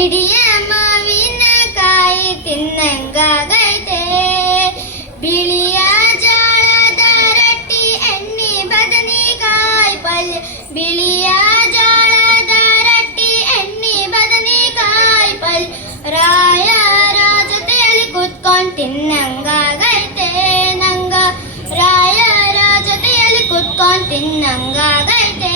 ಬಿಡಿಯ ಮಾವಿನ ಕಾಯಿ ತಿನ್ನಂಗಾಗೈತೆ. ಬಿಳಿಯ ಜೋಳದ ರೊಟ್ಟಿ ಎಣ್ಣೆ ಬದನೆಕಾಯಿ ಪಲ್ಯ. ಬಿಳಿಯ ಜೋಳದ ರೊಟ್ಟಿ ಎಣ್ಣೆ ಬದನೆಕಾಯಿ ಪಲ್ಯ. ರಾಯರ ಜೊತೆಯಲ್ಲಿ ಕೂತ್ಕೊಂಡು ತಿನ್ನಂಗಾಗೈತೆ ನಂಗ. ರಾಯರ ಜೊತೆಯಲ್ಲಿ ಕೂತ್ಕೊಂಡು ತಿನ್ನಂಗಾಗೈತೆ.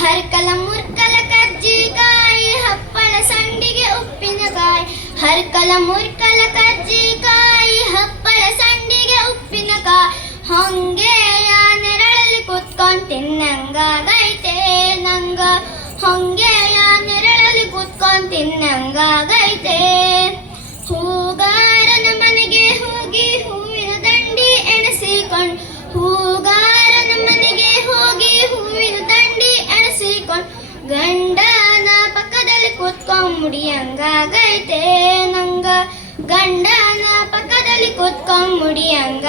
ಹರ್ಕಲ ಮುರ್ಕಲ ಕಜ್ಜಿಕಾಯಿ ಹಪ್ಪಳ ಸಂಡಿಗೆ ಉಪ್ಪಿನಕಾಯಿ. ಹರ್ಕಲ ಮುರ್ಕಲ ಕಜ್ಜಿಕಾಯಿ ಹಪ್ಪಳ ಸಂಡಿಗೆ ಉಪ್ಪಿನಕಾಯಿ. ಹೊಂಗೆಯ ನೆರಳಲ್ಲಿ ಕೂತ್ಕೊಂಡು ತಿನ್ನಂಗಾಗೈತೆ ನಂಗ. ಹೊಂಗೆಯ ನೆರಳಲ್ಲಿ ಕೂತ್ಕೊಂಡು ತಿನ್ನಂಗಾಗೈತೆ. ಹೂಗಾರನ ಮನೆಗೆ ಹೋಗಿ ಹೂವಿನ ದಂಡಿ ಎಣಸಿಕೊಂಡು. ಹೂಗಾರನ ಮನೆಗೆ ಹೋಗಿ ಹೂವಿನ ದಂಡಿ ಎಣಸಿಕೊಂಡು. ಗಂಡನ ಪಕ್ಕದಲ್ಲಿ ಕೂತ್ಕೊಂಡು ಮುಡಿಯಂಗಾಗೈತೆ ನಂಗ. ಗಂಡನ ಪಕ್ಕದಲ್ಲಿ ಕೂತ್ಕೊಂಡು ಮುಡಿಯಂಗ